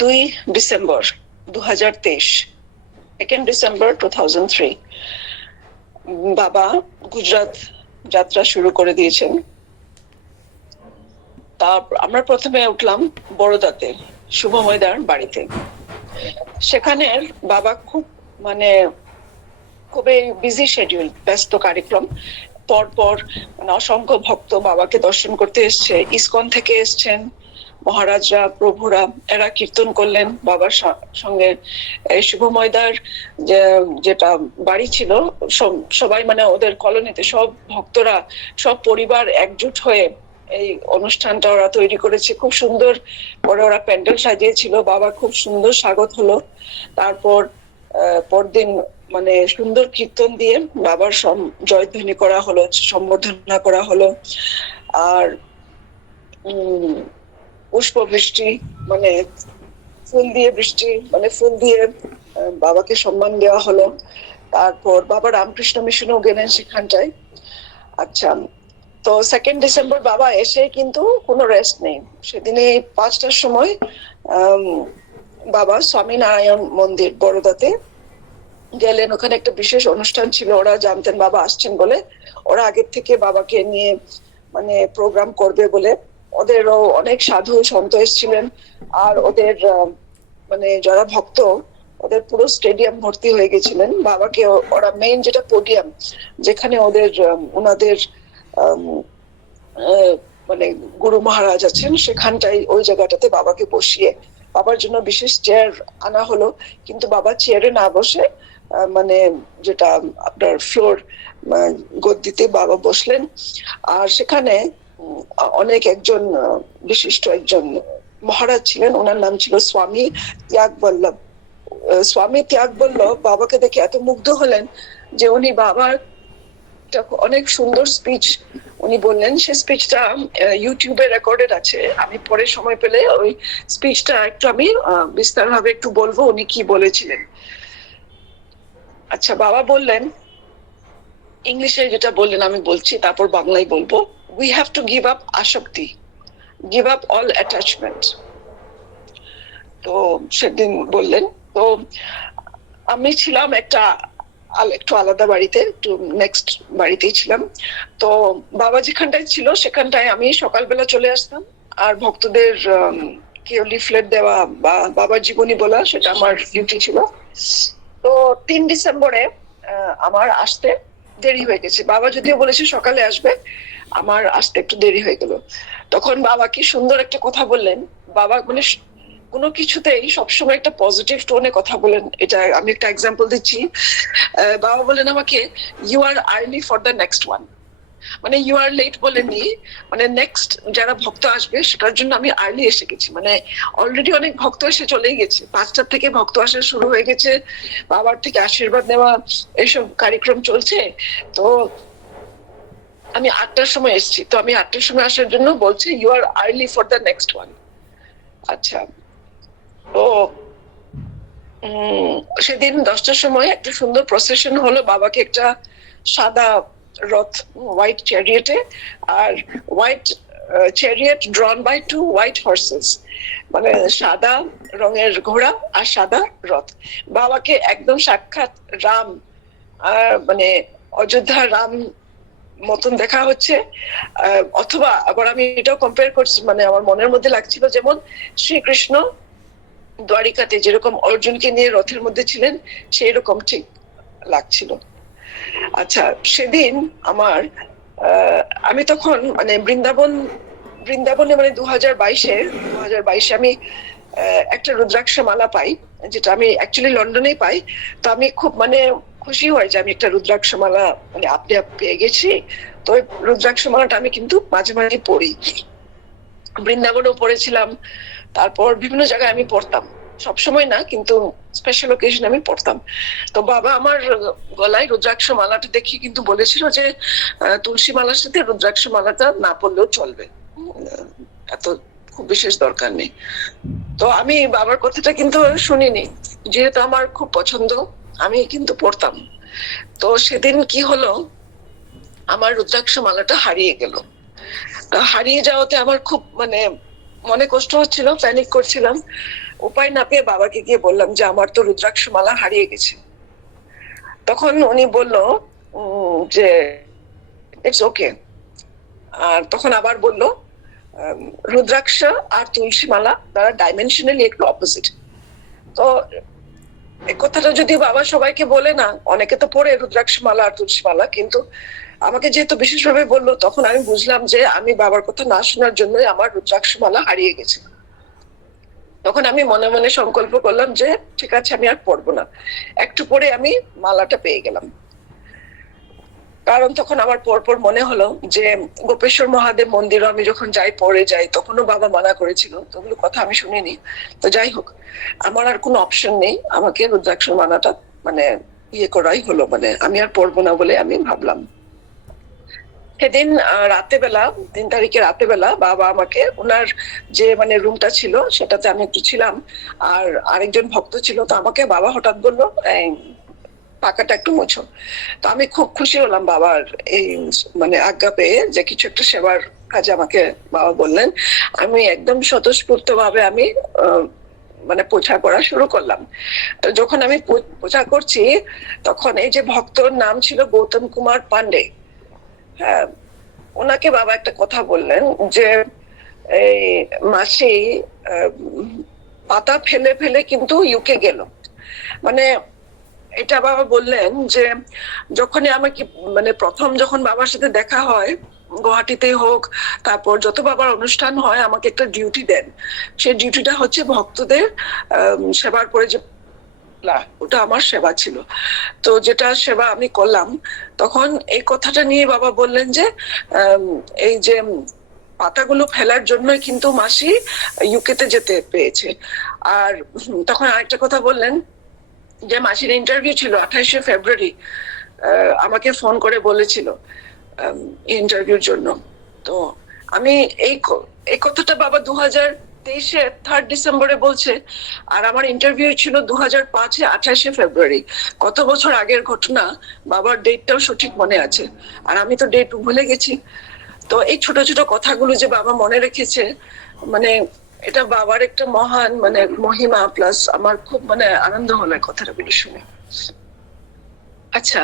2 December 2023, 2 December 2003 বাবা গুজরাট যাত্রা শুরু করে দিয়েছেন। আমরা প্রথমে উঠলাম বড়দাতে, শুভময়দার বাড়িতে। সেখানে বাবা খুবই বিজি শিডিউল, ব্যস্ত কার্যক্রম। পরপর অসংখ্য ভক্ত বাবাকে দর্শন করতে এসছে, ইসকন থেকে এসছেন মহারাজরা, প্রভুরা, এরা কীর্তন করলেন বাবার সঙ্গে। শুভময়দার যেটা বাড়ি ছিল, সবাই ওদের কলোনিতে সব ভক্তরা, সব পরিবার একজুট হয়ে এই অনুষ্ঠানটা ওরা তৈরি করেছে। খুব সুন্দর পরে ওরা প্যান্ডেল সাজিয়েছিল, বাবা খুব সুন্দর স্বাগত হলো। তারপর পরদিন সুন্দর কীর্তন দিয়ে বাবার জয়ধ্বনি করা হলো, সম্বর্ধনা করা হলো। আর পুষ্প বৃষ্টি, ফুল দিয়ে বৃষ্টি, ফুল দিয়ে বাবাকে সম্মান দেওয়া হলো। তারপর বাবা রামকৃষ্ণ মিশনও গেলেন সেখানটায়। আচ্ছা, তো 2 ডিসেম্বর বাবা এসে কিন্তু কোনো রেস্ট নেই। সেদিনে 5টার সময় বাবা স্বামীনারায়ণ মন্দির বড়দাতে গেলেন। ওখানে একটা বিশেষ অনুষ্ঠান ছিল, ওরা জানতেন বাবা আসছেন বলে। ওরা আগের থেকে বাবাকে নিয়ে প্রোগ্রাম করবে বলে, ওদেরও অনেক সাধু সন্ত এসেছিলেন। আর ওদের যারা ভক্ত, ওদের পুরো স্টেডিয়াম ভর্তি হয়ে গেছিলেন। বাবাকে ওরা মেইন যেটা পোডিয়াম, যেখানে ওনাদের গুরু মহারাজ আছেন, সেখানটাই ওই জায়গাটাতে বাবাকে বসিয়ে বাবার জন্য বিশেষ চেয়ার আনা হলো। কিন্তু বাবা চেয়ারে না বসে যেটা আপনার ফ্লোর গদ্দিতে বাবা বসলেন। আর সেখানে একজন বিশিষ্ট একজন মহারাজ ছিলেন, ওনার নাম ছিল স্বামী ত্যাগবল্লভ। স্বামী ত্যাগবল্লভ বাবাকে দেখে এত মুগ্ধ হলেন যে উনি বাবার অনেক সুন্দর স্পিচ উনি বললেন। সে স্পিচটা ইউটিউবে রেকর্ডেড আছে, আমি পরে সময় পেলে ওই স্পিচটা আমি বিস্তারভাবে একটু বলবো উনি কি বলেছিলেন। আচ্ছা, বাবা বললেন, ইংলিশে যেটা বললেন আমি বলছি, তারপর বাংলায় বলবো। We have to give up আসক্তি, give up all attachment. তো সেদিন বললেন। তো আমি ছিলাম একটু আলাদা বাড়িতে, একটু নেক্সট বাড়িতেই ছিলাম। তো বাবা যেখানটায় ছিল সেখানটায় আমি সকালবেলা চলে আসতাম, আর ভক্তদের কেউ লিফলেট দেওয়া বা বাবার জীবনী বলা, সেটা আমার ডিউটি ছিল। তো 3 ডিসেম্বরে আমার আসতে দেরি হয়ে গেছে। বাবা যদিও বলেছে সকালে আসবে, আমার আসতে একটু দেরি হয়ে গেল। তখন বাবা কি সুন্দর একটা কথা বললেন। বাবা কোনো কিছুতেই সবসময় একটা পজিটিভ টোনে কথা বলেন। এটা আমি একটা এক্সাম্পল দিচ্ছি। বাবা বলেন আমাকে, you are early for the next one. You are late বলেনি, নেক্সট যারা ভক্ত আসবে সেটার জন্য আমি আর্লি এসে গেছি। অলরেডি অনেক ভক্ত এসে চলেই গেছে, 5টার থেকে ভক্ত আসা শুরু হয়ে গেছে, বাবার থেকে আশীর্বাদ নেওয়া এইসব কার্যক্রম চলছে। তো আমি 8টার সময় এসেছি, তো আমি 8টার সময় আসার জন্য বলছি you are early for the next one. আচ্ছা, তো সেদিন 10টার সময় একটা সুন্দর প্রসেশন হলো। বাবাকে একটা সাদা রথ, হোয়াইট চ্যারিয়েটে, আর white chariot drawn by 2 white horses, সাদা রঙের ঘোড়া আর সাদা রথ। বাবাকে একদম সাক্ষাৎ রাম, অযোধ্যা রাম মতন দেখা হচ্ছে। অথবা আবার আমি এটাও কম্পেয়ার করছি, আমার মনের মধ্যে লাগছিল যেমন শ্রীকৃষ্ণ দ্বারিকাতে যেরকম অর্জুনকে নিয়ে রথের মধ্যে ছিলেন, সেই রকম ঠিক লাগছিল। আচ্ছা, সেদিন আমি তখন বৃন্দাবনে 2022-এ আমি একটা রুদ্রাক্ষ মালা পাই, যেটা আমি অ্যাকচুয়ালি লন্ডনেই পাই। তো আমি খুব খুশি হয় যে আমি একটা রুদ্রাক্ষ মালা আপনি পেয়ে গেছি। তো ওই রুদ্রাক্ষ মালাটা আমি কিন্তু মাঝে মাঝে পড়ি, বৃন্দাবনেও পড়েছিলাম, তারপর বিভিন্ন জায়গায় আমি পড়তাম, সবসময় না কিন্তু স্পেশাল অকেশন আমি পড়তাম। তো বাবা আমার গলায় রুদ্রাক্ষ মালাটা দেখি কিন্তু বলেছিল যে তুলসী মালার সাথে রুদ্রাক্ষ মালাটা না পড়লেও চলবে, এত খুব বিশেষ দরকার নেই। তো আমি বাবার কথাটা কিন্তু শুনিনি, যেহেতু আমার খুব পছন্দ, আমি কিন্তু পড়তাম। তো সেদিন কি হলো, আমার রুদ্রাক্ষ মালাটা হারিয়ে গেল। হারিয়ে যাওয়াতে আমার খুব মনে কষ্ট হচ্ছিল, প্যানিক করছিলাম। উপায় না পেয়ে বাবাকে গিয়ে বললাম যে আমার তো রুদ্রাক্ষ মালা হারিয়ে গেছে। তখন উনি বলল যে ইটস ওকে। আর তখন আবার বলল রুদ্রাক্ষ আর তুলসী মালা তারা ডাইমেনশনালি একটু অপোজিট। তো এই কথাটা যদি বাবা সবাইকে বলে না, অনেকে তো পড়ে রুদ্রাক্ষ মালা আর তুলসী মালা, কিন্তু আমাকে যেহেতু বিশেষভাবে বললো, তখন আমি বুঝলাম যে আমি বাবার কথা না শোনার জন্য আমার রুদ্রাক্ষ মালা হারিয়ে গেছে। তখন আমি মনে মনে সংকল্প করলাম যে ঠিক আছে, আমি আর পড়বো না। একটু পরে আমি মালাটা পেয়ে গেলাম। কারণ তখন আমার পরপর মনে হলো যে গোপেশ্বর মহাদেব মন্দিরও আমি যখন যাই, পরে যাই, তখনও বাবা মানা করেছিল, তো ওগুলো কথা আমি শুনিনি। তো যাই হোক, আমার আর কোনো অপশন নেই, আমাকে রুদ্রাক্ষ মালাটা মানে ইয়ে করাই হলো, মানে আমি আর পড়বো না বলে আমি ভাবলাম। সেদিন রাতে বেলা, 3 তারিখে রাতে বেলা বাবা আমাকে ওনার যে মানে রুমটা ছিল সেটাতে আমি একটু ছিলাম, আর আরেকজন ভক্ত ছিল, তো আমাকে বাবা হঠাৎ বললো পাকাটা একটু মুছো। তো আমি খুব খুশি হলাম বাবার এই মানে আজ্ঞা পেয়ে যে কিছু একটা সেবার কাজে আমাকে বাবা বললেন। আমি একদম স্বতঃস্ফূর্ত ভাবে আমি মানে পোছা করা শুরু করলাম। তো যখন আমি পোছা করছি, তখন এই যে ভক্তর নাম ছিল গৌতম কুমার পান্ডে, হ্যাঁ, ওনাকে বাবা একটা কথা বললেন যে এই মাসি পাতা ফেলে ফেলে কিন্তু ইউকে গেল। মানে এটা বাবা বললেন যে যখনই আমাকে মানে প্রথম যখন বাবার সাথে দেখা হয়, গুয়াহাটিতে হোক, তারপর যত বাবার অনুষ্ঠান হয়, আমাকে একটা ডিউটি দেন। সেই ডিউটিটা হচ্ছে ভক্তদের সেবার পরে যে ওটা আমার সেবা ছিল। তো যেটা সেবা আমি করলাম, তখন এই কথাটা নিয়ে বাবা বললেন যে এই যে পাতাগুলো ফেলার জন্যই কিন্তু মাসি ইউকেতে যেতে পেয়েছে। আর তখন আরেকটা কথা বললেন যে মাসির ইন্টারভিউ ছিল 28শে ফেব্রুয়ারি, আমাকে ফোন করে বলেছিল ইন্টারভিউর জন্য। তো আমি এই কথাটা বাবা 2023-এ 3rd ডিসেম্বরে বলছে, আর আমার ইন্টারভিউ ছিল 2005-এ 28শে ফেব্রুয়ারি। কত বছর আগের ঘটনা, বাবার ডেটটাও সঠিক মনে আছে, আর আমি তো ডেট ভুলে গেছি। তো এই ছোট ছোট কথাগুলো যে বাবা মনে রেখেছে, মানে এটা বাবার একটা মহান মানে মহিমা, প্লাস আমার খুব মানে আনন্দ হলো কথাগুলো শুনে। আচ্ছা,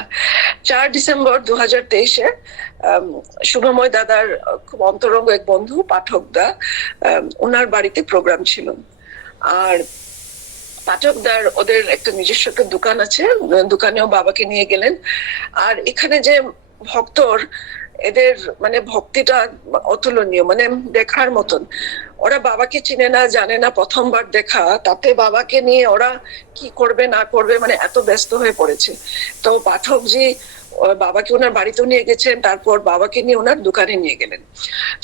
4 ডিসেম্বর 2023-এ শুভময় দাদার খুব অন্তরঙ্গ এক বন্ধু পাঠক দা, ওনার বাড়িতে প্রোগ্রাম ছিল। আর পাঠকদার ওদের একটা নিজস্ব একটা দোকান আছে, দোকানেও বাবাকে নিয়ে গেলেন। আর এখানে যে ভক্তর, এদের মানে ভক্তিটা অতুলনীয়, মানে দেখার মতন। ওরা বাবাকে চিনে না, জানে না, প্রথমবার দেখা, তাতে বাবাকে নিয়ে ওরা কি করবে না করবে মানে এত ব্যস্ত হয়ে পড়েছে। তো পাঠকজি বাবাকে ওনার বাড়িতেও নিয়ে গেছেন, তারপর বাবাকে নিয়ে ওনার দোকানে নিয়ে গেলেন।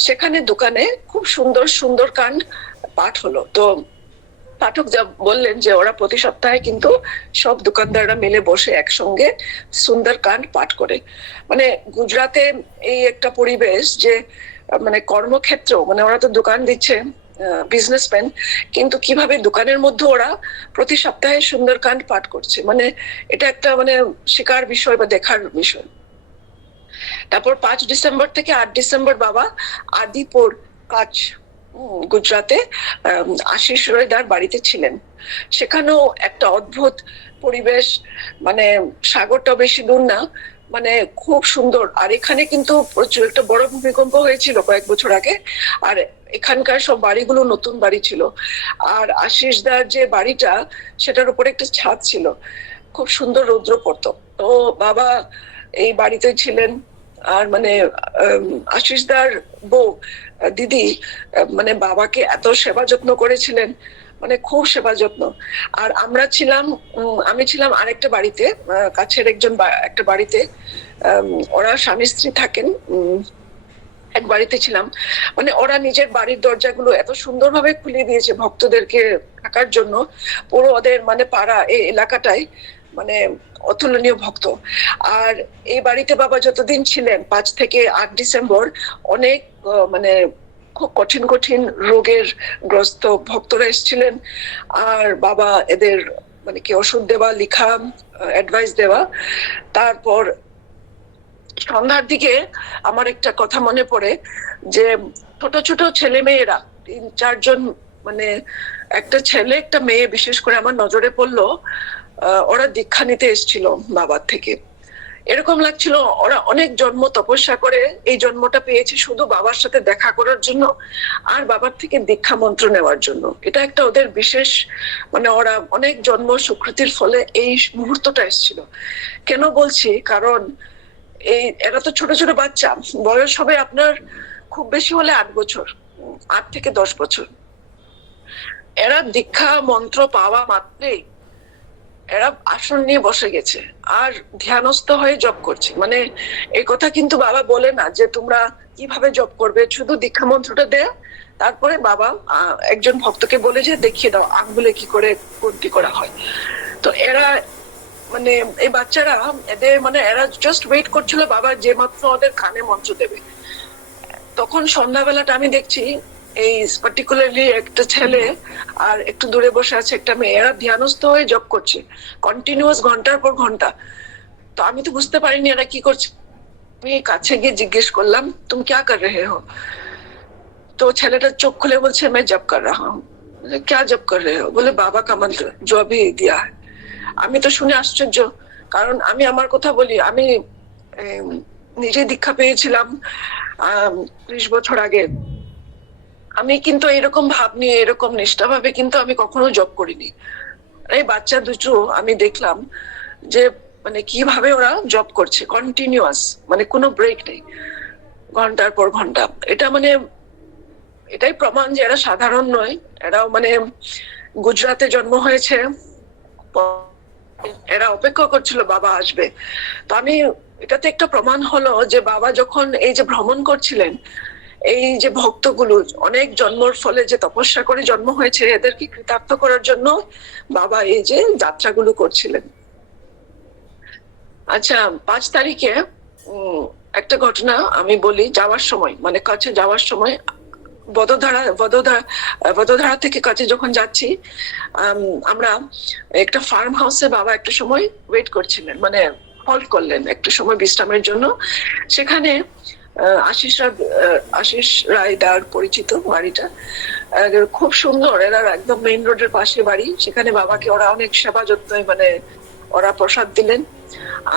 সেখানে দোকানে খুব সুন্দর সুন্দর কাণ্ড পাঠ হলো। তো পাঠক যা বললেন যে ওরা প্রতি সপ্তাহে কিন্তু সব দোকানদাররা মিলে বসে একসঙ্গে সুন্দরকাণ্ড পাঠ করে। মানে গুজরাটে এই একটা পরিবেশ যে মানে কর্মক্ষেত্র, মানে ওরা তো দোকান দিচ্ছে, বিজনেসম্যান, কিন্তু কিভাবে দোকানের মধ্যে ওরা প্রতি সপ্তাহে সুন্দরকাণ্ড পাঠ করছে, মানে এটা একটা মানে শেখার বিষয় বা দেখার বিষয়। তারপর 5 ডিসেম্বর থেকে 8 ডিসেম্বর বাবা আদিপুর কাছ গুজরাটে আশিস রয়দার বাড়িতে ছিলেন। সেখানেও একটা অদ্ভুত পরিবেশ, মানে সাগরটা বেশি দূর না, মানে খুব সুন্দর। আর এখানে কিন্তু প্রচুর একটা বড় ভূমিকম্প হয়েছিল কয়েক বছর আগে, আর এখানকার সব বাড়িগুলো নতুন বাড়ি ছিল। আর আশিস দার যে বাড়িটা, সেটার উপরে একটা ছাদ ছিল, খুব সুন্দর রৌদ্র পড়তো। তো বাবা এই বাড়িতে ছিলেন। আর মানে আশিস দার বউ দিদি মানে বাবাকে এত সেবা যত্ন করেছিলেন, মানে খুব সেবা যত্ন। আর আমরা ছিলাম, আমি ছিলাম আরেকটা বাড়িতে, কাছের একটা বাড়িতে, ওরা স্বামী স্ত্রী থাকেন, এক বাড়িতে ছিলাম। মানে ওরা নিজের বাড়ির দরজাগুলো এত সুন্দরভাবে খুলে দিয়েছে ভক্তদেরকে থাকার জন্য। পুরো ওদের মানে পাড়া এই এলাকাটাই মানে অতুলনীয় ভক্ত। আর এই বাড়িতে বাবা যতদিন ছিলেন, 5 থেকে 8 ডিসেম্বর, অনেক মানে খুব কঠিন কঠিন রোগের গ্রস্ত ভক্তরা এসেছিলেন। আর বাবা এদের মানে কি ওষুধ দেওয়া, লিখা, অ্যাডভাইস দেওয়া। তারপর সন্ধ্যার দিকে আমার একটা কথা মনে পড়ে যে ছোট ছোট ছেলে মেয়েরা 3-4 জন মানে একটা ছেলে একটা মেয়ে বিশেষ করে আমার নজরে পড়লো, ওরা দীক্ষা নিতে এসেছিল বাবার থেকে। এরকম লাগছিল ওরা অনেক জন্ম তপস্যা করে এই জন্মটা পেয়েছে শুধু বাবার সাথে দেখা করার জন্য আর বাবার থেকে দীক্ষা মন্ত্র নেওয়ার জন্য। এটা একটা ওদের বিশেষ, মানে ওরা অনেক জন্ম সুকৃতির ফলে এই মুহূর্তটা এসেছিল। কেন বলছি, কারণ এরা তো ছোট ছোট বাচ্চা, বয়স হবে আপনার খুব বেশি হলে 8 বছর, 8 থেকে 10 বছর। এরা দীক্ষা মন্ত্র পাওয়া মাত্রেই এরা আসন নিয়ে বসে গেছে আর ধ্যানস্থ হয়ে জপ করছে। মানে এই কথা কিন্তু বাবা বলে না যে তোমরা কিভাবে জপ করবে, শুধু দীক্ষা মন্ত্রটা দেয়, তারপরে বাবা একজন ভক্তকে বলে যে দেখিয়ে দাও আঙ্গুলে কি করে কোনটি করা হয়। তো এরা মানে এই বাচ্চারা এদের মানে এরা জাস্ট ওয়েট করছিল বাবা যে মাত্র ওদের কানে মন্ত্র দেবে। তখন সন্ধ্যাবেলাটা আমি দেখছি এই পার্টিকুলারলি একটা ছেলে আর একটু দূরে বসে আছে একটা মেয়ে, এরা ধ্যানস্থ হয়ে জব করছে কন্টিনিউয়াস ঘন্টার পর ঘন্টা। তো আমি তো বুঝতে পারিনি এরা কি করছে। আমি কাছে গিয়ে জিজ্ঞেস করলাম তুমি क्या कर रहे हो? তো ছেলেটা চোখ খুলে বলছে मैं जप कर रहा हूँ। क्या जप कर रहे हो? बोले बाबा का मंत्र जो अभी दिया है। আমি তো শুনে আশ্চর্য, কারণ আমি আমার কথা বলি, আমি নিজে দীক্ষা পেয়েছিলাম 30 বছর আগে। আমি কিন্তু এরকম ভাব নিয়ে এরকম নিষ্ঠা ভাবে কিন্তু আমি কখনো জব করিনি। এই বাচ্চা দুটো আমি দেখলাম যে মানে কিভাবে ওরা জব করছে কন্টিনিউয়াস, মানে কোনো ব্রেক নেই, ঘন্টার পর ঘন্টা। এটা মানে এটাই প্রমাণ যে এরা সাধারণ নয়। এরাও মানে গুজরাটে জন্ম হয়েছে, এরা অপেক্ষা করছিল বাবা আসবে। তো আমি এটাতে একটা প্রমাণ হলো যে বাবা যখন এই যে ভ্রমণ করছিলেন, এই যে ভক্তগুলো অনেক জন্মর ফলে যে তপস্যা করে জন্ম হয়েছে এদেরকে কৃতার্থ করার জন্য বাবা এই যে যাত্রাগুলো করছিলেন। আচ্ছা, 5 তারিখে একটা ঘটনা আমি বলি। যাওয়ার সময় মানে কাছে যাওয়ার সময় বদোধারা থেকে কাছে যখন যাচ্ছি, আমরা একটা ফার্ম হাউসে বাবা একটা সময় ওয়েট করছিলেন, মানে হল্ট করলেন একটা সময় বিশ্রামের জন্য। সেখানে আশিস রায়দার পরিচিত বাড়িটা, খুব সুন্দর, এরা একদম মেইন রোডের পাশে বাড়ি। সেখানে বাবাকে ওরা অনেক সেবা যত্ন, মানে ওরা প্রসাদ দিলেন।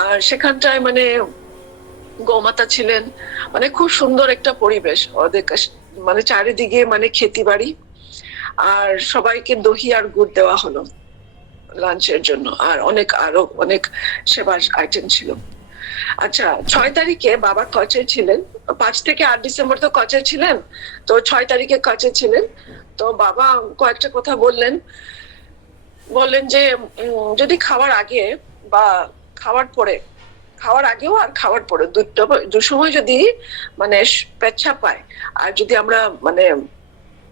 আর সেখানটায় মানে গোমাতা ছিলেন, মানে খুব সুন্দর একটা পরিবেশ ওদের কাছে, মানে চারিদিকে মানে খেতি বাড়ি। আর সবাইকে দহি আর গুড় দেওয়া হলো লাঞ্চের জন্য, আর আরো অনেক সেবার আইটেম ছিল। আচ্ছা, 6 তারিখে বাবা কচে ছিলেন। 5 থেকে 8 ডিসেম্বর তো কচে ছিলেন, তো 6 তারিখে কচে ছিলেন। তো বাবা কয়েকটা কথা বললেন যে যদি খাওয়ার আগে বা খাওয়ার পরে, খাওয়ার আগেও আর খাওয়ার পরে দু সময় যদি মানে পেচ্ছাপ পায়, আর যদি আমরা মানে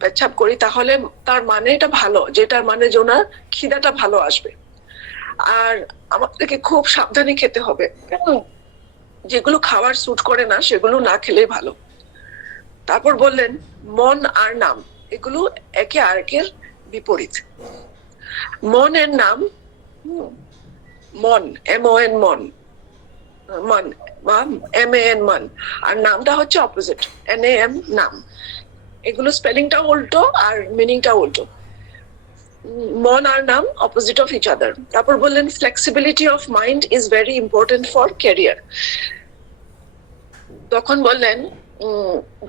পেচ্ছাপ করি তাহলে তার মানে এটা ভালো, যেটার মানে যে ওনার খিদাটা ভালো আসবে। আর আমাদেরকে খুব সাবধানে খেতে হবে, যেগুলো খাবার স্যুট করে না সেগুলো না খেলে ভালো। তারপর বললেন মন আর নাম এগুলো একে আরেকের বিপরীত। মনের নাম মন, MON মন, MAN মন, আর নামটা হচ্ছে অপোজিট, NAM নাম। এগুলো স্পেলিংটাও উল্টো আর মিনিংটাও উল্টো। মন আর নাম অপোজিট অফ ইচ আদার। তারপর বললেন flexibility of mind is very important for career. তখন বললেন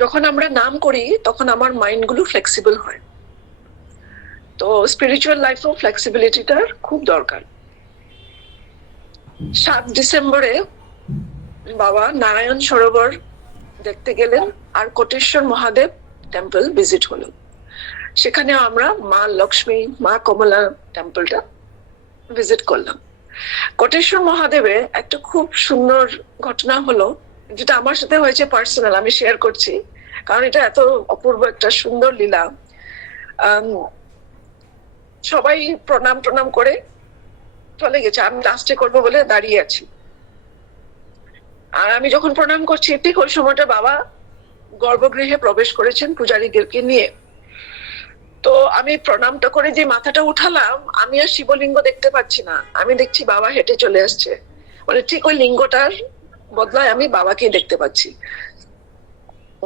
যখন আমরা নাম করি তখন আমার মাইন্ড গুলো ফ্লেক্সিবল হয়। তো স্পিরিচুয়াল লাইফেও ফ্লেক্সিবিলিটিটার খুব দরকার। 7 ডিসেম্বরে বাবা নারায়ণ সরোবর দেখতে গেলেন আর কোটেশ্বর মহাদেব টেম্পল ভিজিট হলো। সেখানে আমরা মা লক্ষ্মী, মা কমলা টেম্পলটা ভিজিট করলাম। কোটেশ্বর মহাদেবে একটা খুব সুন্দর ঘটনা হলো, যেটা আমার সাথে হয়েছে পার্সোনাল, আমি শেয়ার করছি কারণ এটা এত অপূর্ব একটা সুন্দর লীলা। সবাই প্রণাম করে চলে গেছে, আমি লাস্টে করবো বলে দাঁড়িয়ে আছি। আর আমি যখন প্রণাম করছি ঠিক ওই সময়টা বাবা গর্ভগৃহে প্রবেশ করেছেন পূজারীদেরকে নিয়ে। তো আমি প্রণামটা করে যে মাথাটা উঠালাম, আমি আর শিবলিঙ্গ দেখতে পাচ্ছি না, আমি দেখছি বাবা হেঁটে চলে আসছে, মানে ঠিক ওই লিঙ্গটার বদলায় আমি বাবাকে দেখতে পাচ্ছি।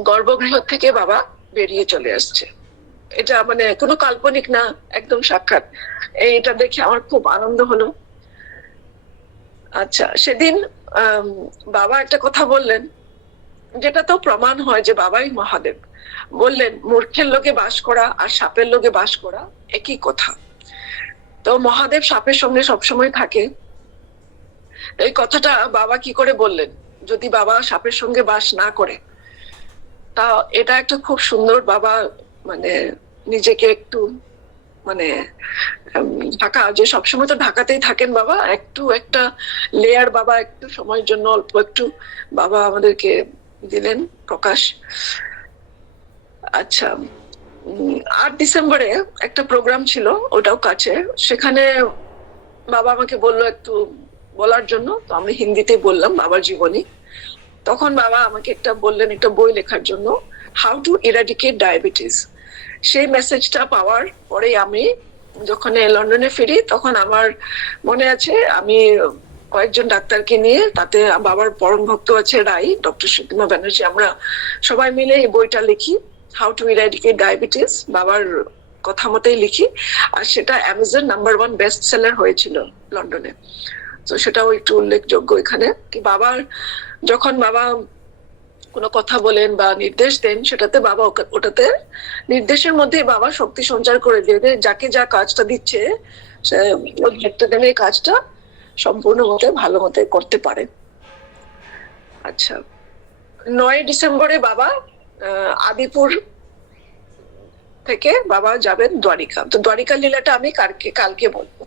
গর্ভগৃহ থেকে বাবা বেরিয়ে চলে আসছে। এটা মানে কোনো কাল্পনিক না, একদম সাক্ষাৎ। এইটা দেখে আমার খুব আনন্দ হলো। আচ্ছা, সেদিন বাবা একটা কথা বললেন, যেটা তো প্রমাণ হয় যে বাবাই মহাদেব। বললেন, মূর্খের লোকে বাস করা আর সাপের লোকে বাস করা একই কথা। তো মহাদেব সাপের সঙ্গে সবসময় থাকে। এই কথাটা বাবা কি করে বললেন, যদি বাবা সাপের সঙ্গে বাস না করে? তা এটা একটা খুব সুন্দর, বাবা মানে নিজেকে একটু মানে ঢাকা, যে সবসময় তো ঢাকাতেই থাকেন বাবা, একটু একটা লেয়ার বাবা একটু সময়ের জন্য অল্প একটু বাবা আমাদেরকে দিলেন প্রকাশ। আচ্ছা, 8 ডিসেম্বরে একটা প্রোগ্রাম ছিল, ওটাও কাছে। সেখানে বাবা আমাকে বললো একটু বলার জন্য, তো আমি হিন্দিতে বললাম বাবার জীবনী। তখন বাবা আমাকে একটা বললেন একটা বই লেখার জন্য, হাউ টু ইরাডিকেট ডায়াবেটিস। সেই মেসেজটা পাওয়ার পরে আমি যখন লন্ডনে ফিরি, তখন আমার মনে আছে আমি কয়েকজন ডাক্তারকে নিয়ে, তাতে বাবার পরম ভক্ত আছে রাই, ডক্টর সুতিমা ব্যানার্জি, আমরা সবাই মিলে এই বইটা লিখি, হাউ টু ইরাডিকেট ডায়াবেটিস, বাবার কথা মতোই লিখি। আর সেটা অ্যামাজন নাম্বার 1 বেস্ট সেলার হয়েছিল লন্ডনে। তো সেটাও একটু উল্লেখযোগ্য এখানে, কি বাবার যখন বাবা কোনো কথা বলেন বা নির্দেশ দেন, সেটাতে বাবা ওটাতে নির্দেশের মধ্যে বাবা শক্তি সঞ্চার করে দিয়ে, যাকে যা কাজটা দিচ্ছে সে দায়িত্ব দেন এই কাজটা সম্পূর্ণ মতে ভালো মতে করতে পারে। আচ্ছা, 9 ডিসেম্বরে বাবা আদিপুর থেকে বাবা যাবেন দ্বারিকা। তো দ্বারিকা লীলাটা আমি কালকে বলবো।